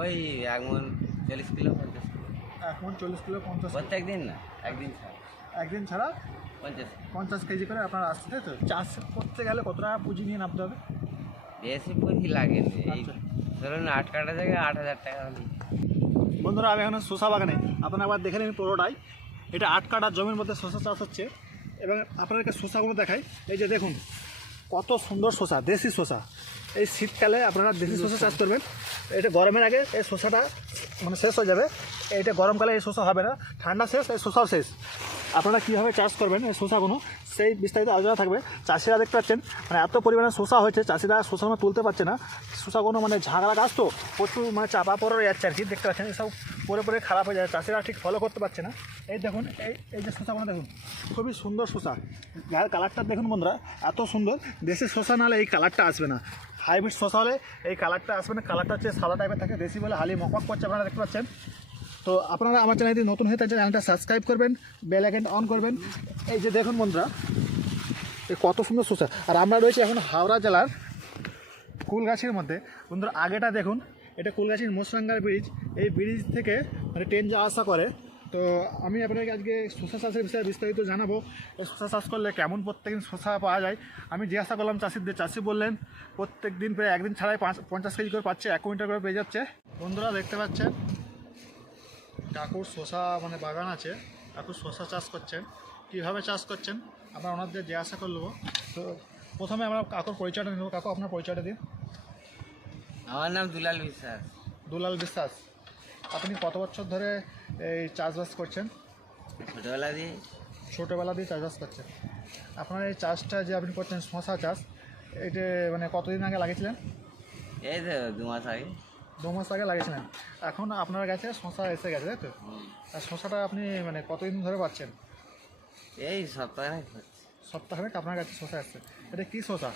ওই এমন চল্লিশ কিলো পঞ্চাশ কিলো। এখন চল্লিশ কিলো পঞ্চাশ প্রত্যেক দিন না একদিন ছাড়া। একদিন ছাড়া? পঞ্চাশ। পঞ্চাশ কেজি করে আপনার আসছে তাই তো? চাষ করতে গেলে কত টাকা পুঁজি নিয়ে নামতে হবে? বেশি পুঁজি লাগেনি এই আচ্ছা। ধরুন আট কাটা জায়গায় আট হাজার টাকা বন্ধুরা আমি এখন শসা বাগানে আপনারা একবার দেখে নিন পুরোটাই এটা আট কাটা জমির মধ্যে শসা চাষ হচ্ছে। এবং আপনাদেরকে শসাগুলো দেখাই। এই যে দেখুন কত সুন্দর শসা, দেশি শসা। এই শীতকালে আপনারা দেশি শশা চাষ করবেন। এটা গরমের আগে এই শশাটা মানে শেষ হয়ে যাবে। এটা গরমকালে এই শশা হবে না। ঠান্ডা শেষ, এই শসাও শেষ। আপনারা কীভাবে চাষ করবেন, এই শসাগুলো সেই বিস্তারিত আলোচনা থাকবে। চাষিরা দেখতে পাচ্ছেন মানে এত পরিমাণে শসা হয়েছে, চাষিরা শসাগুলো তুলতে পারছে না। শসাগুলো মানে ঝাঁকড়া গাছ তো, প্রচুর মানে চাপা পড়ে যাচ্ছে আর কি, দেখতে পাচ্ছেন, এসব পরে পরে খারাপ হয়ে যায় চাষিরা ঠিক ফলো করতে পারছে না। এই দেখুন, এই এই যে শসাগুলো দেখুন, খুবই সুন্দর শসা। গায়ের কালারটা দেখুন বন্ধুরা, এত সুন্দর দেশের শসা নাহলে এই কালারটা আসবে না। হাইব্রিড শসা হলে এই কালারটা আসবে না কালারটা হচ্ছে সাদা টাইপের থাকে, দেশি বলে হালি মকমক করছে, আপনারা দেখতে পাচ্ছেন। তো আপনারা আমার চ্যানেলটি নতুন হয়ে থাকে চ্যানেলটা সাবস্ক্রাইব করবেন, বেল আইকনটা অন করবেন। এই যে দেখুন বন্ধুরা কত সুন্দর শসা আর আমরা রয়েছি এখন হাওড়া জেলার কুলগাছির মধ্যে। বন্ধুরা, আগেটা দেখুন, এটা কুলগাছির মোসরাঙ্গার ব্রিজ এই ব্রিজ থেকে মানে ট্রেন যাওয়া আসা করে। তো আমি আপনাকে আজকে শসা চাষের বিষয়ে বিস্তারিত জানাব। এই শসা চাষ করলে কেমন প্রত্যেকদিন শসা পাওয়া যায়? আমি জিজ্ঞাসা করলাম চাষিদের চাষি বললেন প্রত্যেক দিন প্রায় একদিন ছাড়াই পাঁচ পঞ্চাশ কেজি করে পাচ্ছে, এক কুইন্টাল করে পেয়ে যাচ্ছে। বন্ধুরা, দেখতে পাচ্ছেন? কাকুর শশা মানে বাগান আছে কাকু শশা চাষ করছেন। কীভাবে চাষ করছেন? আমরা ওনাদের জিজ্ঞাসা করব তো প্রথমে আমরা কাকুর পরিচয়টা নেব। কাকু আপনার পরিচয়টা দিন। আমার নাম দুলাল বিশ্বাস। দুলাল বিশ্বাস। আপনি কত বছর ধরে এই চাষবাস করছেন? ছোটোবেলা দিয়ে। ছোটোবেলা দিয়ে চাষবাস করছেন। আপনার এই চাষটা যে আপনি করছেন শশা চাষ এটা মানে কতদিন আগে লাগিয়েছিলেন? এই তো দু মাস আগে। দু মাস আগে লাগিয়েছিলেন। এখন আপনার কাছে শশা এসে গেছে তাই তো। আর শশাটা আপনি মানে কতদিন ধরে পাচ্ছেন? এই সপ্তাহে সপ্তাহখানেক আপনার কাছে শশা এসছে। এটা কী শশা?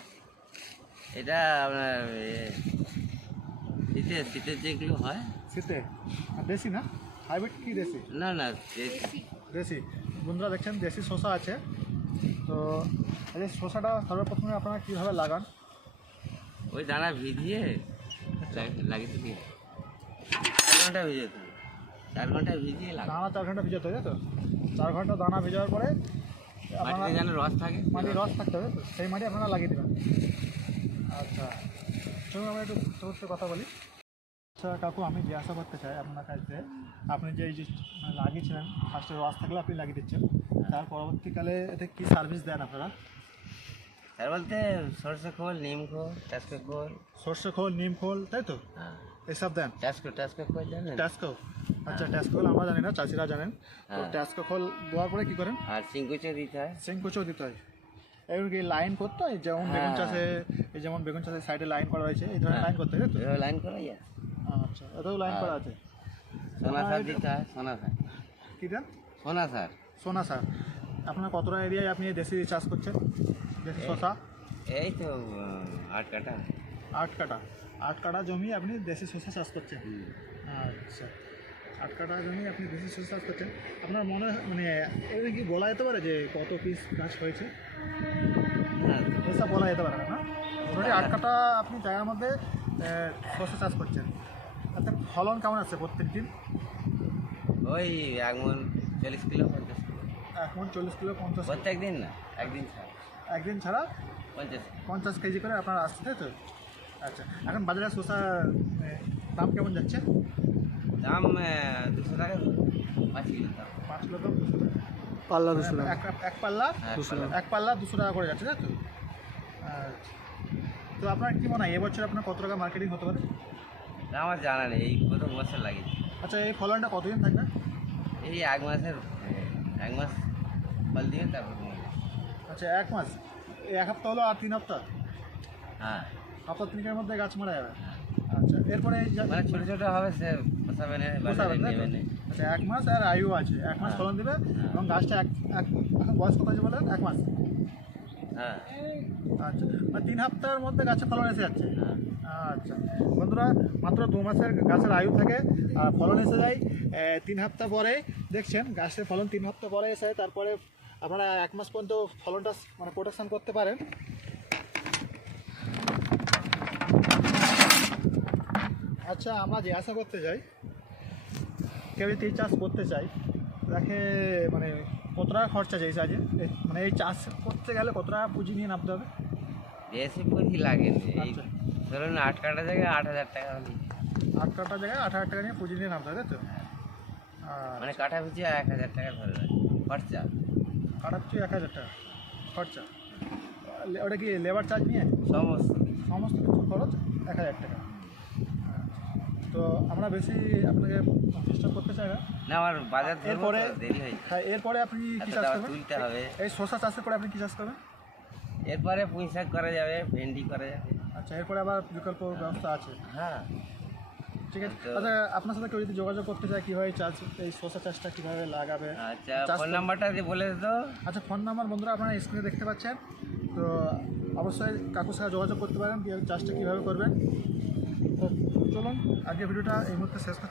এটা আপনার শীতে শীতের যেগুলো হয়। শীতে? আর দেশি না? হাইব্রিড কি দেশি? না না দেশি। দেশি। বন্ধুরা দেখছেন দেশি শশা আছে। তো এই শশাটা সর্বপ্রথমে আপনারা কীভাবে লাগান? ওই দানা ভিজিয়ে লাগিয়ে দিই চার ঘণ্টা ভিজে চার ঘণ্টা ভিজিয়ে লাগে দানা চার ঘণ্টা ভিজাতে হবে তো? চার ঘণ্টা দানা ভেজানোর পরে আপনারা মাটিতে যেন রস থাকে। মাটির রস থাকতে হবে তো? সেই মাটি আপনারা লাগিয়ে দেবেন। আচ্ছা চলুন আমরা একটু ছোট্ট কথা বলি। আচ্ছা কাকু আমি জিজ্ঞাসা করতে চাই আপনার কাছে। আপনি যে এই যে মানে লাগিয়েছিলেন ফার্স্টে রস থাকলে আপনি লাগিয়ে দিচ্ছেন। তার পরবর্তীকালে এতে কী সার্ভিস দেন আপনারা? তার বলতে সরষে খোল নিম খোল টাস্কো খোল। সর্ষে খোল নিম খোল তাই তো? হ্যাঁ। এসব দেন? টাস্কো টাস্কো খোল জানেন? ট্যাস্কো আচ্ছা ট্যাস্কো আমরা জানি না চাষিরা জানেন। তো হ্যাঁ। ট্যাস্কো খোল দেওয়ার পরে কী করেন? আর চিঙ্কুচো দিতে হয়। সেঙ্কুচও দিতে হয়। এবার কি লাইন করতে হয়? যেমন বেগুন হ্যাঁ। চাষে এই যেমন বেগুন চাষের সাইডে লাইন করা রয়েছে এই ধরনের হ্যাঁ। লাইন করতে হয় তো? লাইন করা যায়। আচ্ছা এটাও লাইন করা আছে। সোনা সার দিতে হয় সোনা সার। কী দেন? সোনা সার। সোনা স্যার আপনার কতটা এরিয়ায় আপনি দেশি চাষ করছেন? দেশি শশা এই তো আট কাটা আট কাটা আট কাটা জমি আপনি দেশি শশা চাষ করছেন। আচ্ছা। আট কাটা জমি আপনি দেশি শশা চাষ করছেন। আপনার মনে হয় মানে এটা কি বলা যেতে পারে যে কত পিস গাছ হয়েছে? হ্যাঁ এসব বলা যেতে পারে না মোটামুটি আট কাটা আপনি জায়গার মধ্যে শসা চাষ করছেন। তাতে ফলন কেমন আছে প্রত্যেক দিন ওই এমন চল্লিশ কিলো পঞ্চাশ কিলো। এখন চল্লিশ কিলো পঞ্চাশ প্রত্যেক দিন না একদিন ছাড়া। একদিন ছাড়া পঞ্চাশ। পঞ্চাশ কেজি করে আপনার আসছে তাই তো? আচ্ছা এখন বাজারে শসা দাম কেমন যাচ্ছে? দাম দুশো টাকা পাঁচ কিলো দাম। পাঁচ কিলো দাম দুশো টাকা। পাল্লা দুশো মানে এক পাল্লা? দুশো এক পাল্লা দুশো টাকা করে যাচ্ছে তাই তো? আচ্ছা। তো আপনার কি মনে হয় এবছর আপনার কত টাকা মার্কেটিং হতে পারে? আমার জানা নেই এই প্রথম বছর লাগে আচ্ছা এই ফলনটা কতদিন থাকবে? এই এক মাসের এক মাস ফল দিয়ে তারপর কমে। আচ্ছা এক মাস। এই এক সপ্তাহ হলো আর তিন সপ্তাহ হ্যাঁ। সপ্তাহ তিনেকের মধ্যে গাছ মারা যাবে? আচ্ছা এরপরে মানে ছোটো ছোটো হবে সে পোষাবে না আচ্ছা এক মাস আর আয়ু আছে। এক মাস হ্যাঁ। ফলন দিবে হ্যাঁ। এবং গাছটা এক এক এখন বয়স কত আছে বলেন? এক মাস। হ্যাঁ। আচ্ছা মানে তিন সপ্তাহের মধ্যে গাছে ফলন এসে যাচ্ছে। হ্যাঁ। আচ্ছা। বন্ধুরা, মাত্র দু মাসের গাছের আয়ু থাকে, আর ফলন এসে যায় তিন সপ্তাহ পরে, দেখছেন, গাছের ফলন তিন সপ্তাহ পরে এসে তারপরে আপনারা এক মাস পর্যন্ত ফলনটা মানে প্রোটেকশান করতে পারেন। আচ্ছা আমরা জিজ্ঞাসা করতে চাই, কেউ যদি চাষ করতে চাই তাকে মানে কত টাকা খরচা চাই চাষে এই- মানে এই চাষ করতে গেলে কত টাকা পুঁজি নিয়ে নামতে হবে? বেশি পুঁজি লাগেনি। এই আচ্ছা। ধরুন আট কাটা জায়গায় আট হাজার টাকা আট কাটা জায়গায় আট হাজার টাকা নিয়ে পুঁজি নিয়ে নামতে হবে তো মানে কাঠা পিছিয়ে এক হাজার টাকা ধরে খরচা? কাটাচ্ছি এক হাজার টাকা খরচা। ওটা কি লেবার চার্জ নিয়ে? সমস্ত সমস্ত কিছু খরচ এক হাজার টাকা। তো আমরা বেশি আপনাকে ডিস্টার্ব করতে চাই না। না আমার বাজার এরপরে দেরি হয়ে হ্যাঁ এরপরে আপনি কী চাষ করবেন? তুলতে হবে। এই শসা চাষের পরে আপনি কী চাষ করবেন? এরপরে পুঁই শাক করা যাবে ভেন্ডি করা যাবে। আচ্ছা এরপরে আবার বিকল্প ব্যবস্থা আছে? হ্যাঁ। ঠিক আছে। আচ্ছা আপনার সাথে কেউ যদি যোগাযোগ করতে চায় কীভাবে চাষ এই শসা চাষটা কীভাবে লাগাবে? আচ্ছা ফোন নাম্বারটা বলে আচ্ছা ফোন নাম্বার বন্ধুরা আপনারা স্ক্রিনে দেখতে পাচ্ছেন। তো অবশ্যই কাকুর সাথে যোগাযোগ করতে পারেন চাষটা কীভাবে করবেন। তো চলুন আজকে ভিডিওটা এই মুহূর্তে শেষ করছি।